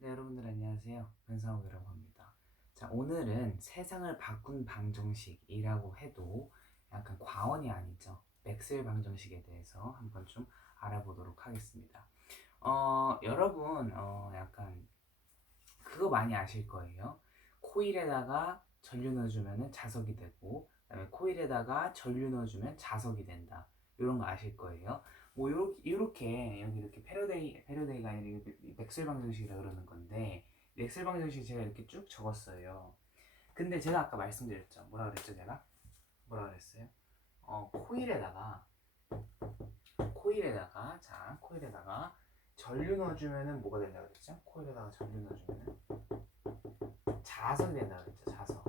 네, 여러분들 안녕하세요. 변상욱이라고 합니다. 자, 오늘은 세상을 바꾼 방정식이라고 해도 약간 과언이 아니죠. 맥스웰 방정식에 대해서 한번 좀 알아보도록 하겠습니다. 여러분, 약간 그거 많이 아실 거예요. 코일에다가 전류 넣어주면 자석이 되고, 그다음에 코일에다가 전류 넣어주면 자석이 된다. 이런 거 아실 거예요. 뭐 요렇게 여기 이렇게 패러데이가 아니라 이렇게 맥스웰 방정식이라 그러는 건데, 맥스웰 방정식 제가 이렇게 쭉 적었어요. 근데 제가 아까 말씀드렸죠. 뭐라 그랬죠, 제가? 뭐라 그랬어요? 코일에다가 전류 넣어주면은 뭐가 된다 그랬죠? 코일에다가 전류 넣어주면은 자석이 된다 그랬죠. 자석.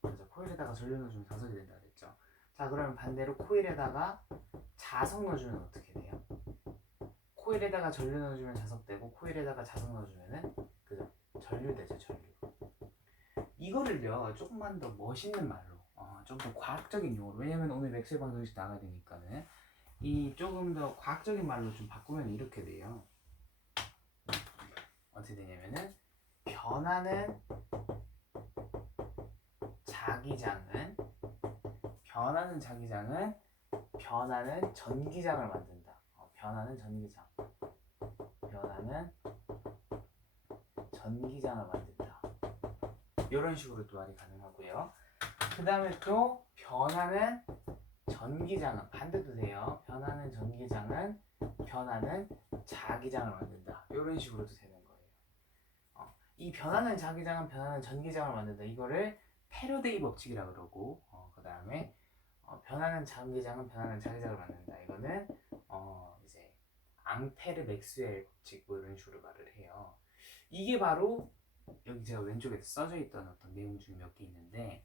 그래서 코일에다가 전류 넣어주면 자석이 된다 그랬죠. 자, 그러면 반대로 코일에다가 자석 넣어주면 어떻게 돼요? 코일에다가 전류 넣어주면 자석 되고, 코일에다가 자석 넣어주면은 그죠? 전류 되죠. 전류. 이거를요 조금만 더 멋있는 말로, 좀 더 과학적인 용어로, 왜냐면 오늘 맥스웰 방정식 나가야 되니까는 이 조금 더 과학적인 말로 좀 바꾸면 이렇게 돼요. 어떻게 되냐면은 변하는 자기장은 변하는 전기장을 만든다. 변하는 전기장을 만든다. 이런 식으로 또 말이 가능하고요. 그 다음에 또 변하는 전기장은 반대도 돼요. 변하는 전기장은 변하는 자기장을 만든다. 이런 식으로도 되는 거예요. 이 변하는 자기장은 변하는 전기장을 만든다. 이거를 패러데이 법칙이라 그러고, 그 다음에 변하는 전기장은 변하는 자기장을 만든다. 이거는 이제 앙페르 맥스웰 법칙 뭐 이런 식으로 말을 해요. 이게 바로 여기 제가 왼쪽에 써져 있던 어떤 내용 중에 몇 개 있는데,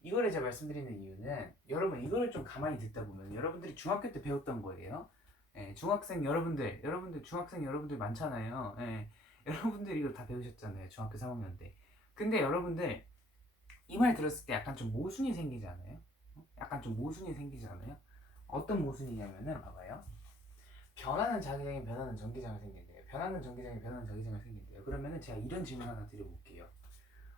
이거를 제가 말씀드리는 이유는 여러분 이거를 좀 가만히 듣다 보면 여러분들이 중학교 때 배웠던 거예요. 예, 중학생 여러분들 많잖아요. 예, 여러분들이 이걸 다 배우셨잖아요. 중학교 3학년 때. 근데 여러분들 이 말 들었을 때 약간 좀 모순이 생기지 않아요? 약간 좀 모순이 생기지 않아요? 어떤 모순이냐면은 봐봐요. 변하는 자기장이 변하는 전기장을 생긴대요. 변하는 전기장이 변하는 자기장을 생긴대요. 그러면은 제가 이런 질문 하나 드려볼게요.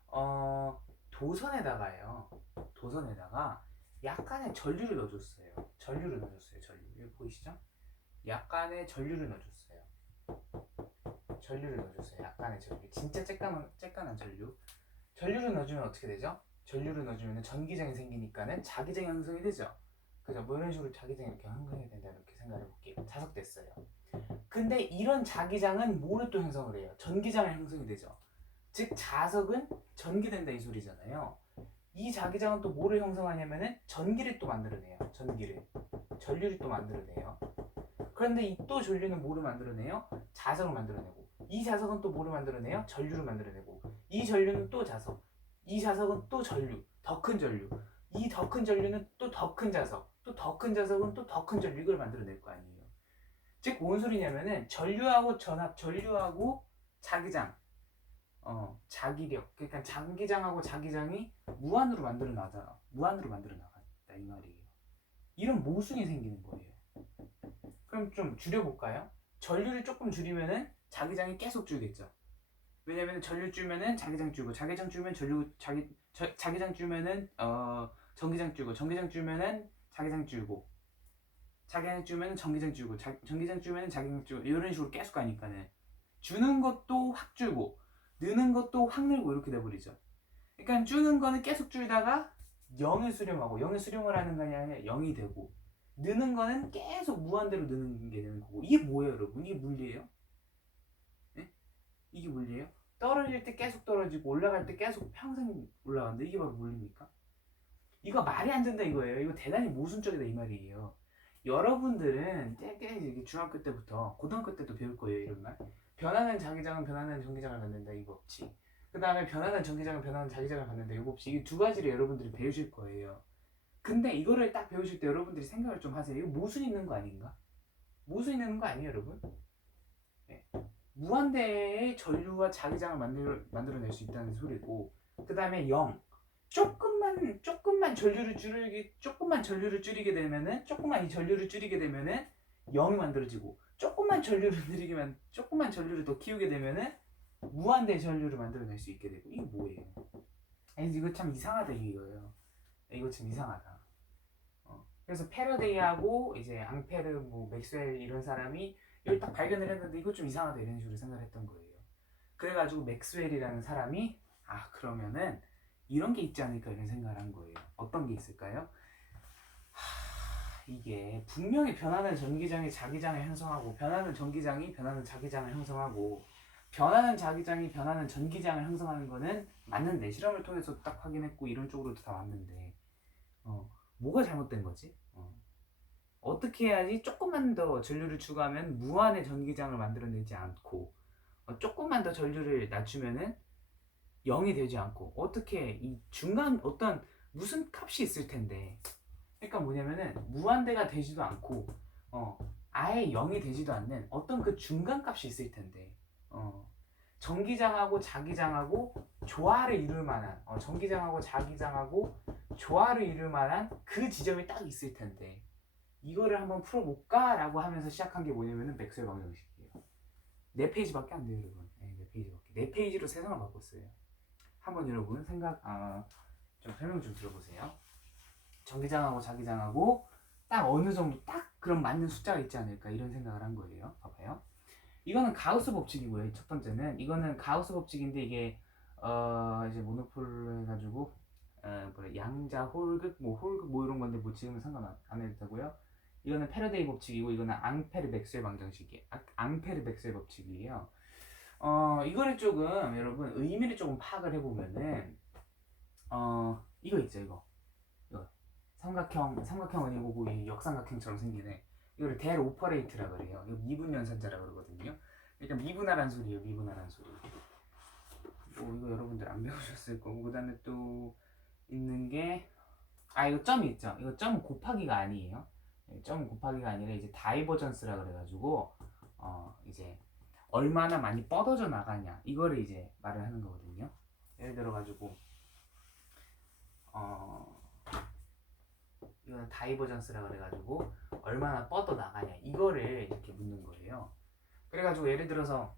어, 도선에다가요. 도선에다가 약간의 전류를 넣어줬어요. 전류. 여기 보이시죠? 약간의 전류를 넣어줬어요. 약간의 전류. 진짜 쬐깐한 전류. 전류를 넣어주면 어떻게 되죠? 전류를 넣어주면 전기장이 생기니까는 자기장이 형성이 되죠. 그죠? 뭐 이런 식으로 자기장이 이렇게 형성이 된다 이렇게 생각해 볼게요. 자석됐어요. 근데 이런 자기장은 뭐를 또 형성을 해요? 전기장을 형성이 되죠. 즉 자석은 전기된다 이 소리잖아요. 이 자기장은 또 뭐를 형성하냐면은 전기를 또 만들어내요. 전류를 또 만들어내요. 그런데 이 또 전류는 뭐를 만들어내요? 자석을 만들어내고, 이 자석은 또 뭐를 만들어내요? 전류를 만들어내고, 이 전류는 또 자석, 이 자석은 또 전류, 더 큰 전류, 이 더 큰 전류는 또 더 큰 자석, 또 더 큰 자석은 또 더 큰 전류, 이걸 만들어낼 거 아니에요. 즉 뭔 소리냐면은 전류하고 자기장, 자기력, 그러니까 장기장하고 자기장이 무한으로 만들어 나간다 이 말이에요. 이런 모순이 생기는 거예요. 그럼 좀 줄여볼까요? 전류를 조금 줄이면은 자기장이 계속 줄겠죠. 왜냐면 전류 줄면은 자기장 줄고, 자기장 줄면 자기장 줄면은 전기장 줄고, 전기장 줄면은 자기장 줄고, 자기장 줄면은 전기장 줄고, 전기장 줄면은 자기장 줄고, 이런 식으로 계속 가니까는 주는 것도 확 줄고 느는 것도 확 늘고 이렇게 돼버리죠. 그러니까 주는 거는 계속 줄다가 0을 수렴하고, 0을 수렴을 하는 거 아니라 0이 되고, 느는 거는 계속 무한대로 느는 게 되는 거고. 이게 뭐예요 여러분? 이게 물리예요? 네? 이게 물리예요? 떨어질 때 계속 떨어지고 올라갈 때 계속 평생 올라간다. 이게 바로 물리입니까? 이거 말이 안 된다 이거예요. 이거 대단히 모순적이다 이 말이에요. 여러분들은 꽤 중학교 때부터 고등학교 때도 배울 거예요 이런 말. 변하는 자기장은 변하는 전기장을 갖는다 이 법칙. 그 다음에 변하는 전기장은 변하는 자기장을 갖는다 이 법칙. 이 두 가지를 여러분들이 배우실 거예요. 근데 이거를 딱 배우실 때 여러분들이 생각을 좀 하세요. 이거 모순 있는 거 아닌가? 모순 있는 거 아니에요 여러분? 네. 무한대의 전류와 자기장을 만들어낼 수 있다는 소리고, 그 다음에 0. 조금만 전류를 줄이게 되면은, 조금만 이 전류를 줄이게 되면은 0이 만들어지고, 조금만 전류를 더 키우게 되면은 무한대 전류를 만들어낼 수 있게 되고. 이게 뭐예요? 이거 참 이상하다 이거예요. 이거 참 이상하다. 그래서 패러데이하고 이제 앙페르, 뭐 맥스웰 이런 사람이 이걸 딱 발견을 했는데 이거 좀 이상하다 이런 식으로 생각을 했던 거예요. 그래가지고 맥스웰이라는 사람이 그러면은 이런 게 있지 않을까 이런 생각을 한 거예요. 어떤 게 있을까요? 이게 분명히 변하는 전기장이 자기장을 형성하고 변하는 전기장이 변하는 자기장을 형성하고 변하는 자기장이 변하는 전기장을 형성하는 거는 맞는데 실험을 통해서 딱 확인했고 이런 쪽으로도 다 맞는데 뭐가 잘못된 거지? 어떻게 해야지 조금만 더 전류를 추가하면 무한의 전기장을 만들어내지 않고 조금만 더 전류를 낮추면은 0이 되지 않고 어떻게 이 중간 어떤 무슨 값이 있을 텐데 그러니까 뭐냐면은 무한대가 되지도 않고 아예 0이 되지도 않는 어떤 그 중간 값이 있을 텐데 전기장하고 자기장하고 조화를 이룰 만한 전기장하고 자기장하고 조화를 이룰 만한 그 지점이 딱 있을 텐데 이거를 한번 풀어볼까? 라고 하면서 시작한 게 뭐냐면은 맥스웰 방정식이에요. 4페이지밖에 안 돼요 여러분. 네, 4페이지밖에. 4페이지로 세상을 바꿨어요. 한번 여러분 좀 설명 좀 들어보세요. 전기장하고 자기장하고 딱 어느 정도 딱 그런 맞는 숫자가 있지 않을까 이런 생각을 한 거예요. 봐봐요. 이거는 가우스 법칙이고요. 첫 번째는 이거는 가우스 법칙인데 이게 이제 모노폴로 해가지고 양자 홀극 뭐 이런 건데 뭐 지금은 상관 안 해도 되고요. 이거는 패러데이 법칙이고 이거는 앙페르 맥스웰 방정식이에요. 앙페르 맥스웰 법칙이에요. 이거를 조금 여러분 의미를 조금 파악을 해보면은 이거 있죠 이거 삼각형 아니고 이 역삼각형처럼 생기네. 이거를 델 오퍼레이트라 그래요. 이거 미분 연산자라 그러거든요. 그러니까 미분하란 소리예요. 미분하란 소리. 뭐 이거 여러분들 안 배우셨을 거고 그다음에 또 있는 게 이거 점이 있죠. 이거 점 곱하기가 아니에요. 점 곱하기가 아니라 이제 다이버전스라 그래가지고 이제 얼마나 많이 뻗어져 나가냐 이거를 이제 말을 하는 거거든요. 예를 들어가지고 이거는 다이버전스라 그래가지고 얼마나 뻗어 나가냐 이거를 이렇게 묻는 거예요. 그래가지고 예를 들어서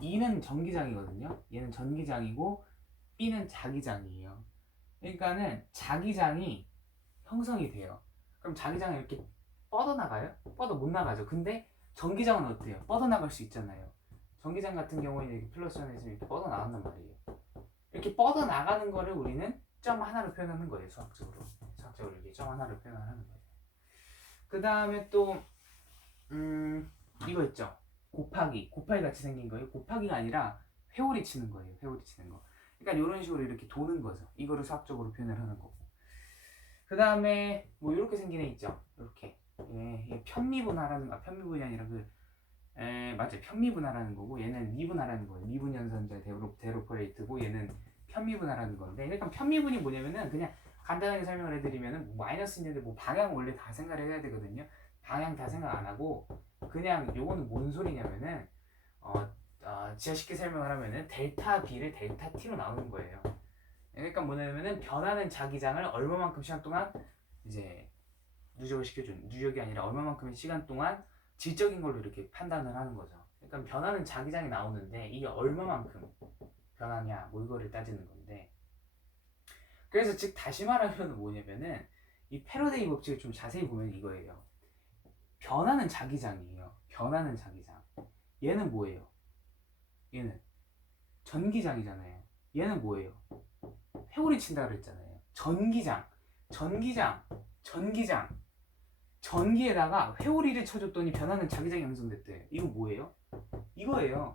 E는 전기장이거든요. 얘는 전기장이고 B는 자기장이에요. 그러니까는 자기장이 형성이 돼요. 그럼 자기장이 이렇게 뻗어 나가요? 뻗어 못 나가죠. 근데 전기장은 어때요? 뻗어 나갈 수 있잖아요. 전기장 같은 경우에는 이렇게 플러스 전에 있으면 이렇게 뻗어 나간단 말이에요. 이렇게 뻗어 나가는 거를 우리는 점 하나로 표현하는 거예요. 수학적으로 이렇게 점 하나로 표현하는 거예요. 그 다음에 또 이거 있죠. 곱하기 같이 생긴 거예요. 곱하기가 아니라 회오리 치는 거예요. 회오리 치는 거. 그러니까 이런 식으로 이렇게 도는 거죠. 이거를 수학적으로 표현을 하는 거고. 그 다음에 뭐 이렇게 생긴 애 있죠. 이렇게 편미분이 아니라 맞아요. 편미분화라는 거고 얘는 미분화라는 거예요. 미분 연산자 데로퍼레이트고 얘는 편미분화라는 건데 일단 편미분이 뭐냐면은 그냥 간단하게 설명을 해드리면은 뭐 마이너스 있는데 뭐 방향 원래 다 생각을 해야 되거든요. 방향 다 생각 안 하고 그냥 요거는 뭔 소리냐면은 지하 쉽게 설명을 하면은 델타 B를 델타 T로 나오는 거예요. 그러니까 뭐냐면은 변하는 자기장을 얼마만큼 시간 동안 이제 누적을 시켜준 누적이 아니라 얼마만큼의 시간 동안 질적인 걸로 이렇게 판단을 하는 거죠. 그러니까 변하는 자기장이 나오는데 이게 얼마만큼 변하냐 뭐 이거를 따지는 건데 그래서 즉 다시 말하면 뭐냐면은 이 패러데이 법칙을 좀 자세히 보면 이거예요. 변하는 자기장이에요. 변하는 자기장. 얘는 뭐예요? 얘는 전기장이잖아요. 얘는 뭐예요? 회오리 친다 그랬잖아요. 전기장. 전기에다가 회오리를 쳐줬더니 변하는 자기장이 형성됐대. 이거 뭐예요? 이거예요.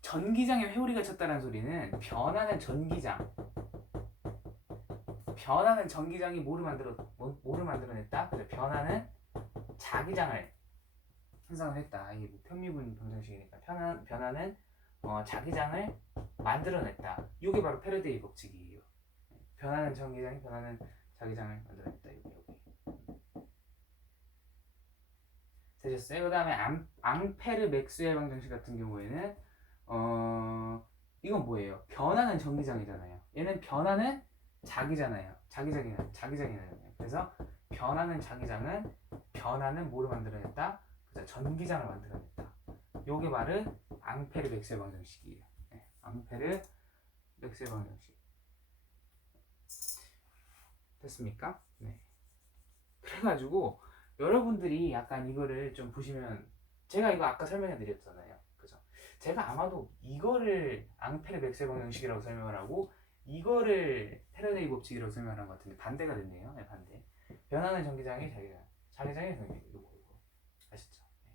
전기장에 회오리가 쳤다는 소리는 변하는 전기장이 뭐를 만들어냈다? 그래서 변하는 자기장을 형성을 했다. 이게 뭐 편미분 방정식이니까 변하는 자기장을 만들어냈다. 이게 바로 패러데이 법칙이에요. 변하는 전기장이 변하는 자기장을 만들어냈다. 여기. 되셨어요? 그 다음에 앙페르 맥스웰 방정식 같은 경우에는 이건 뭐예요? 변하는 전기장이잖아요. 얘는 변하는 자기장이잖아요. 그래서 변하는 자기장은 변하는 뭐를 만들어냈다? 그래서 전기장을 만들어냈다. 요게 바로 앙페르 맥스웰 방정식이에요. 네, 앙페르 맥스웰 방정식. 됐습니까? 네. 그래가지고 여러분들이 약간 이거를 좀 보시면 제가 이거 아까 설명해 드렸잖아요. 그죠? 제가 아마도 이거를 앙페르 맥스웰 방정식이라고 설명을 하고 이거를 패러데이 법칙이라고 설명한 것 같은데 반대가 됐네요. 네, 반대. 변하는 전기장의 자기장의 성질 이거 아시죠? 네.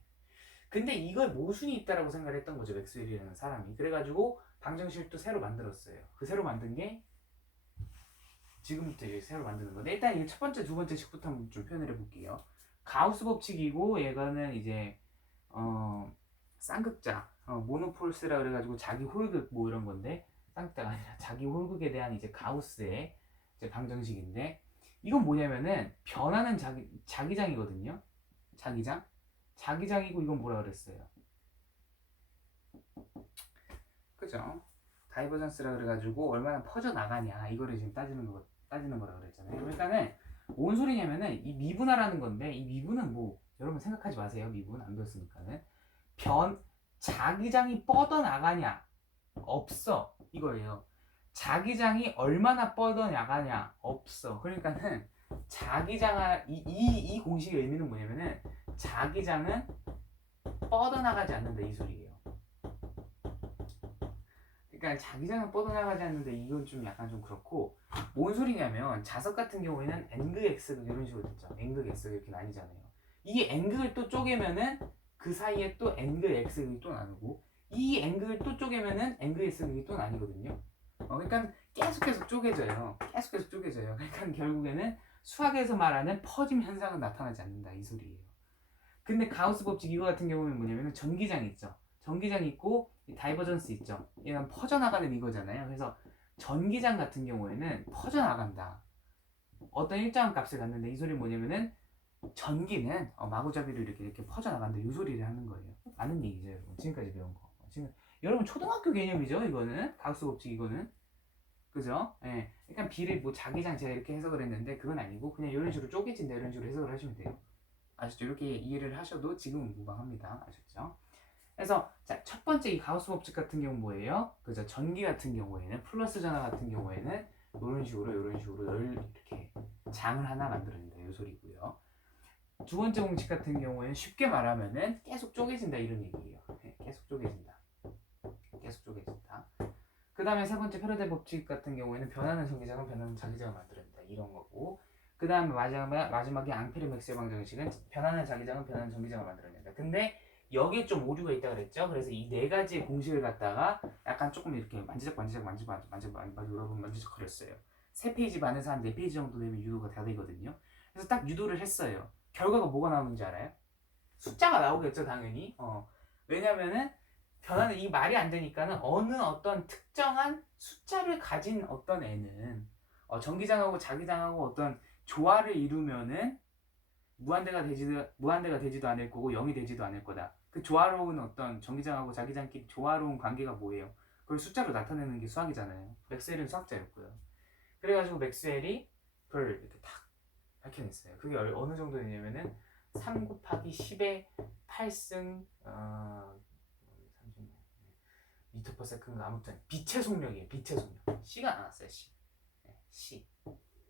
근데 이걸 모순이 있다라고 생각을 했던 거죠. 맥스웰이라는 사람이. 그래가지고 방정식을 또 새로 만들었어요. 그 새로 만든 게 지금부터 이제 새로 만드는 건데 일단 이 첫 번째, 두 번째 식부터 한번 좀 표현을 해볼게요. 가우스 법칙이고 얘가는 이제 쌍극자, 모노폴스라 그래가지고 자기 홀극 뭐 이런 건데 쌍극자가 아니라 자기 홀극에 대한 이제 가우스의 이제 방정식인데 이건 뭐냐면은 변하는 자기장이거든요. 자기장이고 이건 뭐라 그랬어요? 그죠? 다이버전스라 그래가지고 얼마나 퍼져 나가냐 이거를 지금 따지는 거라 그랬잖아요. 그러니까는 뭔 소리냐면은 이 미분화라는 건데 이 미분은 뭐 여러분 생각하지 마세요. 미분 안 배웠으니까는 자기장이 뻗어 나가냐 없어 이거예요. 자기장이 얼마나 뻗어 나가냐 없어. 그러니까는 이 공식의 의미는 뭐냐면은 자기장은 뻗어 나가지 않는다 이 소리예요. 그러니까 자기장은 뻗어나가지 않는데 이건 좀 약간 좀 그렇고 뭔 소리냐면 자석 같은 경우에는 n극 x극 이런 식으로 됐죠. n극 x극 이렇게 나뉘잖아요. 이게 n극을 또 쪼개면은 그 사이에 또 n극 x극이 또 나누고 이 n극을 또 쪼개면은 n극 x극이 또 나뉘거든요. 그러니까 계속 쪼개져요. 그러니까 결국에는 수학에서 말하는 퍼짐 현상은 나타나지 않는다 이 소리예요. 근데 가우스 법칙 이거 같은 경우는 뭐냐면 전기장 있죠. 전기장 있고 다이버전스 있죠. 얘는 퍼져나가는 이거잖아요. 그래서 전기장 같은 경우에는 퍼져나간다. 어떤 일정한 값을 갖는데 이 소리는 뭐냐면은 전기는 마구잡이로 이렇게 퍼져나간다. 이 소리를 하는 거예요. 아는 얘기죠, 여러분. 지금까지 배운 거. 지금 여러분 초등학교 개념이죠, 이거는. 가우스 법칙 이거는. 그죠? 예. 그러니까 B를 뭐 자기장 제가 이렇게 해석을 했는데 그건 아니고 그냥 이런 식으로 쪼개진다 이런 식으로 해석을 하시면 돼요. 아셨죠? 이렇게 이해를 하셔도 지금은 무방합니다. 아셨죠? 그래서 자, 첫 번째 이 가우스 법칙 같은 경우 뭐예요? 그죠? 전기 같은 경우에는 플러스 전화 같은 경우에는 이런 식으로 이렇게 장을 하나 만들어낸다 이 소리고요. 두 번째 공식 같은 경우에는 쉽게 말하면은 계속 쪼개진다 이런 얘기예요. 네, 계속 쪼개진다. 그 다음에 세 번째 패러데이 법칙 같은 경우에는 변하는 전기장은 변하는 자기장을 만들어낸다 이런 거고. 그 다음에 마지막에 앙페르 맥스웰 방정식은 변하는 자기장은 변하는 전기장을 만들어낸다. 근데 여기에 좀 오류가 있다 그랬죠. 그래서 이 네 가지의 공식을 갖다가 약간 조금 이렇게 만지작거렸어요. 3페이지 반에서 한 4페이지 정도 되면 유도가 다 되거든요. 그래서 딱 유도를 했어요. 결과가 뭐가 나오는지 알아요? 숫자가 나오겠죠, 당연히. 왜냐면은 변하는 이 말이 안 되니까는 어떤 특정한 숫자를 가진 어떤 애는 전기장하고 자기장하고 어떤 조화를 이루면은 무한대가 되지도 않을 거고 0이 되지도 않을 거다. 그 조화로운 어떤 전기장하고 자기장끼리 조화로운 관계가 뭐예요? 그걸 숫자로 나타내는 게 수학이잖아요. 맥스웰은 수학자였고요. 그래가지고 맥스웰이 그걸 이렇게 탁 밝혀냈어요. 그게 어느 정도 되냐면은 3 곱하기 10의 8승 30 미터 퍼 세컨드 아무튼 빛의 속력이에요. 빛의 속력. C가 나왔어요. C.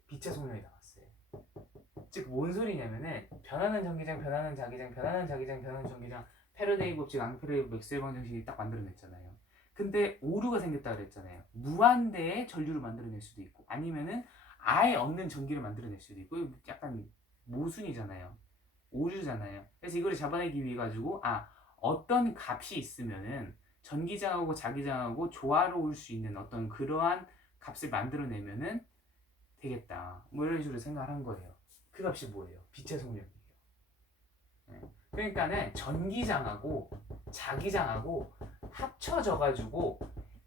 빛의 속력이 나왔어요. 즉 뭔 소리냐면은 변하는 전기장, 변하는 자기장, 변하는 자기장, 변하는 전기장 패러데이 법칙, 앙페르 맥스웰 방정식이 딱 만들어냈잖아요. 근데 오류가 생겼다 그랬잖아요. 무한대의 전류를 만들어낼 수도 있고 아니면은 아예 없는 전기를 만들어낼 수도 있고 약간 모순이잖아요. 오류잖아요. 그래서 이거를 잡아내기 위해 가지고 어떤 값이 있으면은 전기장하고 자기장하고 조화로울 수 있는 어떤 그러한 값을 만들어내면은 되겠다. 뭐 이런 식으로 생각을 한 거예요. 그 값이 뭐예요? 빛의 속력이에요. 네. 그러니까는 전기장하고 자기장하고 합쳐져가지고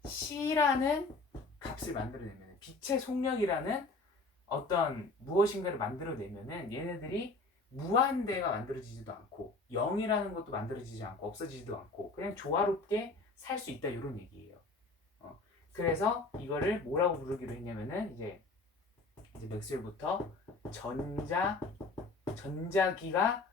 C라는 값을 만들어내면 빛의 속력이라는 어떤 무엇인가를 만들어내면은 얘네들이 무한대가 만들어지지도 않고 0이라는 것도 만들어지지 않고 없어지지도 않고 그냥 조화롭게 살 수 있다 이런 얘기예요. 그래서 이거를 뭐라고 부르기로 했냐면은 이제 맥스웰부터 전자기가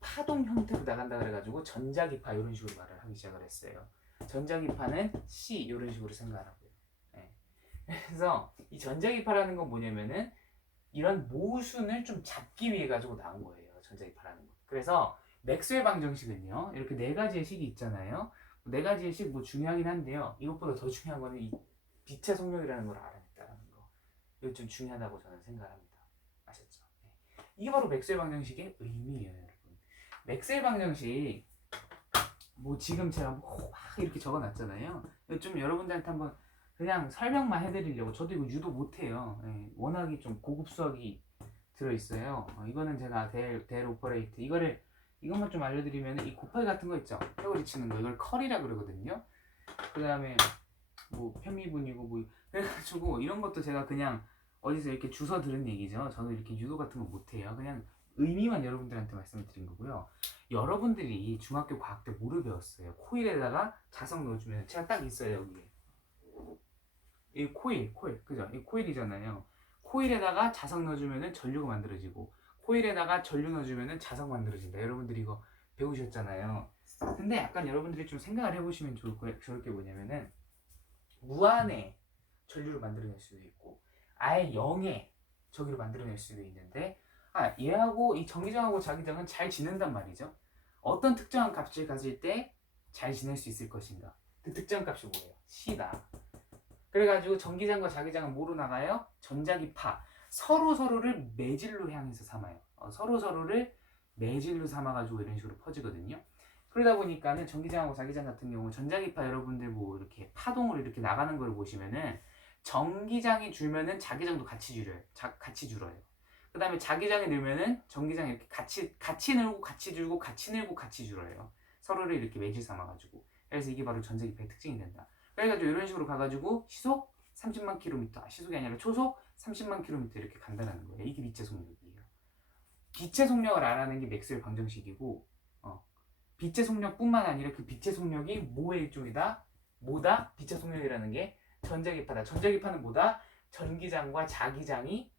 파동 형태로 나간다 그래가지고 전자기파 이런 식으로 말을 하기 시작을 했어요. 전자기파는 C 이런 식으로 생각하고요. 네. 그래서 이 전자기파라는 건 뭐냐면은 이런 모순을 좀 잡기 위해 가지고 나온 거예요. 전자기파라는 거. 그래서 맥스웰 방정식은요. 이렇게 네 가지의 식이 있잖아요. 네 가지의 식 뭐 중요하긴 한데요. 이것보다 더 중요한 거는 이 빛의 속력이라는 걸 알아냈다는 거. 이거 좀 중요하다고 저는 생각합니다. 아셨죠? 네. 이게 바로 맥스웰 방정식의 의미예요, 여러분. 맥스웰 방정식 뭐 지금 제가 막 이렇게 적어놨잖아요. 좀 여러분들한테 한번 그냥 설명만 해드리려고. 저도 이거 유도 못해요. 예, 워낙에 좀 고급 수학이 들어있어요. 이거는 제가 델 오퍼레이트 이것만 좀 알려드리면 이 곱하기 같은 거 있죠. 태거리 치는 거 이걸 컬이라 그러거든요. 그 다음에 뭐 편미분이고 뭐 그래가지고 이런 것도 제가 그냥 어디서 이렇게 주워 들은 얘기죠. 저는 이렇게 유도 같은 거 못해요. 그냥 의미만 여러분들한테 말씀을 드린 거고요. 여러분들이 중학교 과학 때 뭐를 배웠어요? 코일에다가 자석 넣어주면 제가 딱 있어요 여기에. 이 코일 그죠? 이 코일이잖아요. 코일에다가 자석 넣어주면은 전류가 만들어지고 코일에다가 전류 넣어주면은 자석 만들어진다. 여러분들이 이거 배우셨잖아요. 근데 약간 여러분들이 좀 생각을 해보시면 좋을 게 뭐냐면은 무한의 전류를 만들어낼 수도 있고 아예 0의 저기를 만들어낼 수도 있는데 얘하고 이 전기장하고 자기장은 잘 지낸단 말이죠. 어떤 특정한 값을 가질 때 잘 지낼 수 있을 것인가. 그 특정한 값이 뭐예요? C다. 그래가지고 전기장과 자기장은 뭐로 나가요? 전자기파. 서로를 매질로 향해서 삼아요. 서로를 매질로 삼아가지고 이런 식으로 퍼지거든요. 그러다 보니까는 전기장하고 자기장 같은 경우 전자기파 여러분들 뭐 이렇게 파동으로 이렇게 나가는 걸 보시면은 전기장이 줄면은 자기장도 같이 줄여요. 같이 줄어요. 그 다음에 자기장이 늘면은 전기장이 이렇게 같이 늘고 같이 줄고 같이 늘고 같이 줄어요. 서로를 이렇게 매질 삼아가지고. 그래서 이게 바로 전자기파의 특징이 된다. 그래가지고 이런 식으로 가가지고 시속 30만 킬로미터, 시속이 아니라 초속 30만 킬로미터 이렇게 간다는 거예요. 이게 빛의 속력이에요. 빛의 속력을 알아낸 게 맥스웰 방정식이고, 빛의 속력뿐만 아니라 그 빛의 속력이 뭐의 일종이다? 뭐다? 빛의 속력이라는 게 전자기파다. 전자기파는 뭐다? 전기장과 자기장이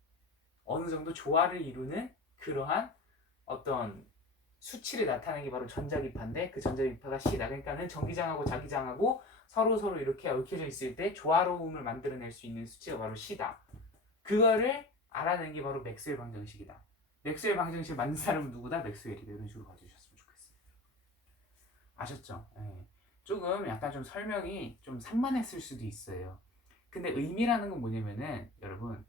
어느 정도 조화를 이루는 그러한 어떤 수치를 나타내는 게 바로 전자기파인데 그 전자기파가 C다. 그러니까는 전기장하고 자기장하고 서로 이렇게 얽혀져 있을 때 조화로움을 만들어낼 수 있는 수치가 바로 C다. 그거를 알아낸 게 바로 맥스웰 방정식이다. 맥스웰 방정식을 만든 사람은 누구다? 맥스웰이다. 이런 식으로 봐주셨으면 좋겠습니다. 아셨죠? 네. 조금 약간 좀 설명이 좀 산만했을 수도 있어요. 근데 의미라는 건 뭐냐면은 여러분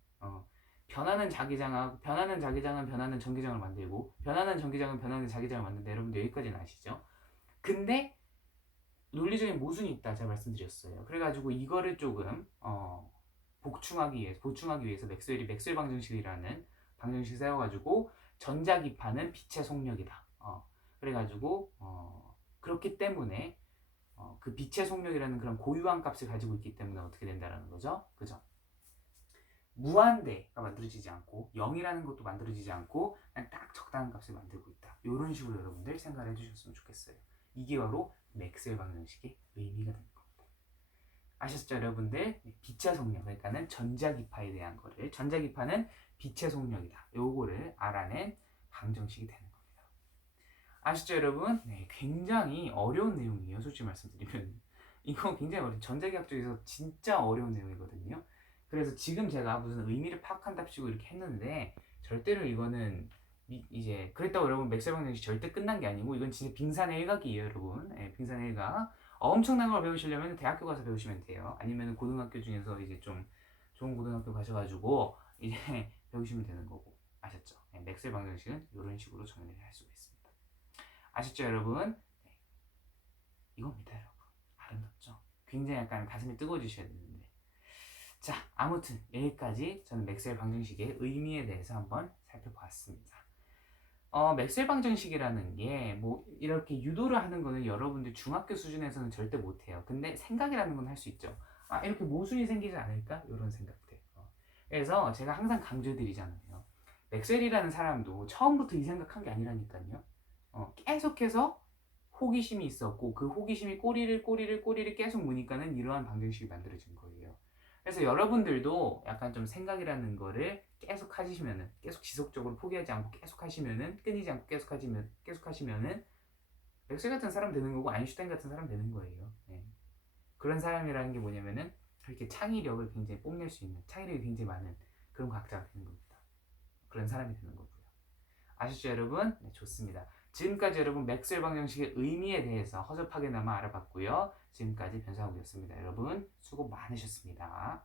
변하는 자기장은 변하는 전기장을 만들고 변하는 전기장은 변하는 자기장을 만든다. 여러분들 여기까지는 아시죠? 근데 논리적인 모순이 있다 제가 말씀드렸어요. 그래가지고 이거를 조금 보충하기 위해서 맥스웰이 맥스웰 방정식이라는 방정식을 세워가지고 전자기파는 빛의 속력이다. 그래가지고 그렇기 때문에 그 빛의 속력이라는 그런 고유한 값을 가지고 있기 때문에 어떻게 된다라는 거죠, 그죠? 무한대가 만들어지지 않고 0이라는 것도 만들어지지 않고 그냥 딱 적당한 값을 만들고 있다. 이런 식으로 여러분들 생각을 해주셨으면 좋겠어요. 이게 바로 맥스웰 방정식의 의미가 되는 겁니다. 아셨죠, 여러분들? 빛의 속력, 그러니까는 전자기파에 대한 거를 전자기파는 빛의 속력이다. 요거를 알아낸 방정식이 되는 겁니다. 아시죠, 여러분? 네, 굉장히 어려운 내용이에요. 솔직히 말씀드리면 이거 굉장히 어려운 전자기학 쪽에서 진짜 어려운 내용이거든요. 그래서 지금 제가 무슨 의미를 파악한답시고 이렇게 했는데 절대로 이거는 이제 그랬다고 여러분 맥스웰 방정식 절대 끝난 게 아니고 이건 진짜 빙산의 일각이에요, 여러분. 네, 빙산의 일각. 엄청난 걸 배우시려면 대학교 가서 배우시면 돼요. 아니면 고등학교 중에서 이제 좀 좋은 고등학교 가셔가지고 이제 배우시면 되는 거고. 아셨죠? 네, 맥스웰 방정식은 이런 식으로 정리를 할 수가 있습니다. 아셨죠, 여러분? 네. 이겁니다, 여러분. 아름답죠? 굉장히 약간 가슴이 뜨거워지셔야 되는데. 자, 아무튼 여기까지 저는 맥스웰 방정식의 의미에 대해서 한번 살펴봤습니다. 맥스웰 방정식이라는 게 뭐 이렇게 유도를 하는 거는 여러분들 중학교 수준에서는 절대 못해요. 근데 생각이라는 건 할 수 있죠. 이렇게 모순이 생기지 않을까? 이런 생각들. 그래서 제가 항상 강조드리잖아요. 맥스웰이라는 사람도 처음부터 이 생각한 게 아니라니까요. 계속해서 호기심이 있었고 그 호기심이 꼬리를 계속 무니까는 이러한 방정식이 만들어진 거예요. 그래서 여러분들도 약간 좀 생각이라는 거를 계속 하시면은 계속 지속적으로 포기하지 않고 계속 하시면은 끊이지 않고 계속 하시면은 맥스웰 같은 사람 되는 거고 아인슈타인 같은 사람 되는 거예요. 네. 그런 사람이라는 게 뭐냐면은 그렇게 창의력을 굉장히 뽐낼 수 있는, 창의력이 굉장히 많은 그런 과학자가 되는 겁니다. 그런 사람이 되는 거고요. 아시죠 여러분? 네, 좋습니다. 지금까지 여러분 맥스웰 방정식의 의미에 대해서 허접하게나마 알아봤고요. 지금까지 변상욱이었습니다. 여러분 수고 많으셨습니다.